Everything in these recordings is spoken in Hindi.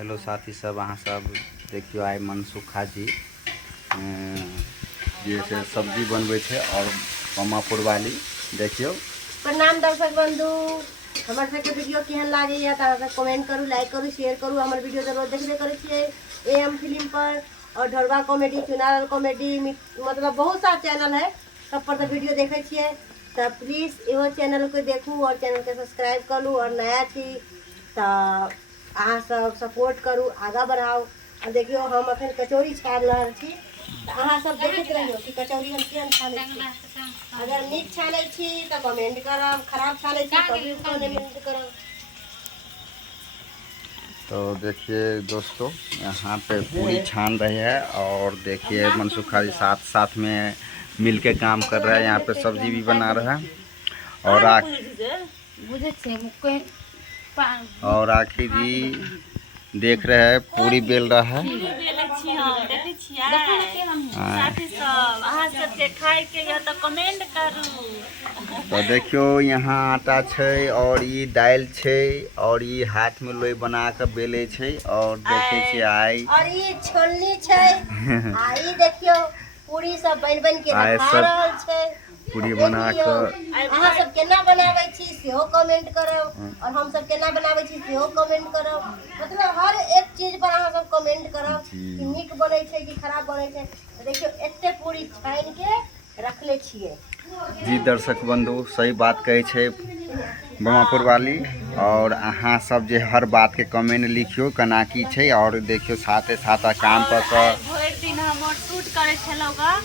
हेलो साथी सब, अहाँ सब देखियो आइ मनसुखा जी जे से सब्जी बनबै छै और पमापुर वाली देखियो। प्रणाम दर्शक बंधु, हमर सबके वीडियो केहन लागैया तऽ कमेंट करू, लाइक करू, शेयर करू। हमर वीडियो तो रोज देखबे करै छियै एम फिल्म पर और ढोलवा कॉमेडी, चुनार कॉमेडी, मतलब बहुत सा चैनल है, सब पर तो वीडियो देखे छियै। तो प्लीज इहो चैनल को देखू और चैनल के सब्सक्राइब करू और नया छी तो अहाँ सब सपोर्ट करू, आगा बढ़ाओ। और देखियो हम अखन कचौड़ी छाड़ रहल छी, तो अहाँ सब देखते रहियो कि कचौड़ी हम केहन छानै छी। अगर नीक छानै छी तो कमेंट करब, खराब छानै छी तो भी कमेंट करब। तो देखिए दोस्तों, यहाँ पे पूरी छान रहे हैं और देखिए मनसुखा जी साथ साथ में मिल के काम कर रहा है। यहाँ पे सब्जी भी बना रहा है और आखिर जी देख रहे हैं पूरी बेल रहा है। तो देखियो यहाँ आटा छै और ये दाल छै और ये हाथ में लोई बना के बेले छै और देखे छी आई और ये छोलनी छै। आई देखियो पूरी सब बन के रखा रहल छै। पूरी बना के अहाँ सब केना बनाबै छी सेहो कमेंट करब और हम सब केना बनाबै छी सेहो कमेंट करब। मतलब हर एक चीज पर अहाँ सब कमेंट करब कि नीक बनै छै कि खराब बनै छै। देखियो एते पूरी छान के रखले छियै। जी दर्शक बंधु, सही बात कहे छै बमापुर वाली। और अहाँ सब जे हर बात के कमेंट लिखियो केना की छै और देखियो साथे साथ काम पर भरि दिन हम शूट करे छलौगा,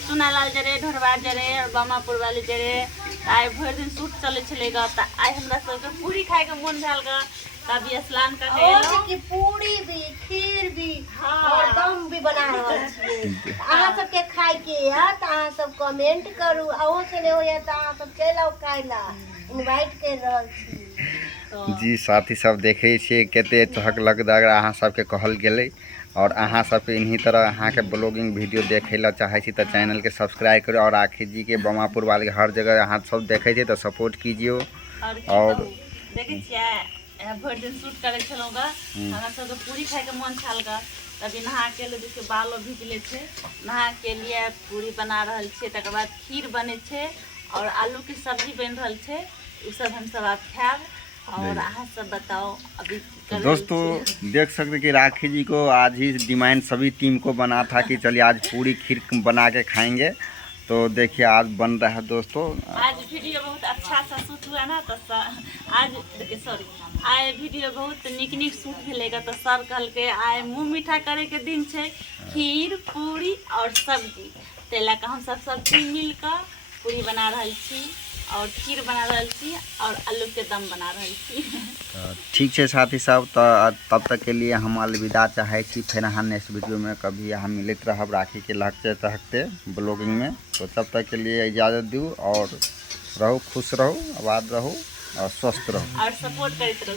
सुनालाल जरे, ढोरवा जरे और बमापुर वाली जरे। आइ भरि दिन शूट चले छलेगा, त आइ हमरा सबके पूरी खाए के मन भेल गा। तभी स्नान करके एलो कि पूरी भी, खीर भी और दम भी बना रहल छियै। अहाँ सबके खाए के या त अहाँ सब कमेंट करू, अहो से नै होया त अहाँ सब चलि आउ खाय ला, इनवाइट कर रहल छी। जी साथी सब देखे छियै कते चहक अहाँ सबके कहल गेलै। और अहाँ सबके इन्हीं तरह अहाँ के ब्लॉगिंग वीडियो देखे ला चाहे छी तो चैनल के सब्सक्राइब करो और आखिर जी के बमापुर वाले हर जगह अहाँ सब देखे छी तो सपोर्ट कीजिए। और देखे छियै भरि दिन शूट करे छलौगा, हमरा सबके पूरी खाए के मन छल गा। तभी नहा के ले देखिए बालो भिजले छे, नहा के लिए पूरी बना रहल छे। तकर बाद खीर बने छे और आलू की सब्जी बन रहल छे। उ सब हम सब आप खाएब। और अहाँ सब बताओ अभी दोस्तों देख सकते कि राखी जी को आज ही डिमांड सभी टीम को बना था कि चलिए आज पूरी खीर बना के खाएंगे। तो देखिए आज बन रहा है दोस्तों। आज वीडियो बहुत अच्छा सा शूट हुआ ना, तो आज देखिए सॉरी आए वीडियो बहुत निक शूट भेलेगा। तो सर कहल के आए मुँह मीठा करे के दिन छे, खीर पूरी और सब्जी। तेला का हम सब चीज मिल कर पूरी बना रहल छी और खीर बना रहल छी और आलू के दम बना रहल छी। ठीक है साथी सब, तो तब तक के लिए हम अलविदा चाहे छी। फिर अहाँ नेक्स्ट वीडियो में कभी हम मिलते रहब राखी के लगते ब्लॉगिंग में। तो तब तक के लिए इजाज़त दू और रहो खुश रहो, आबाद रहो और स्वस्थ रहो और सपोर्ट करते रहो।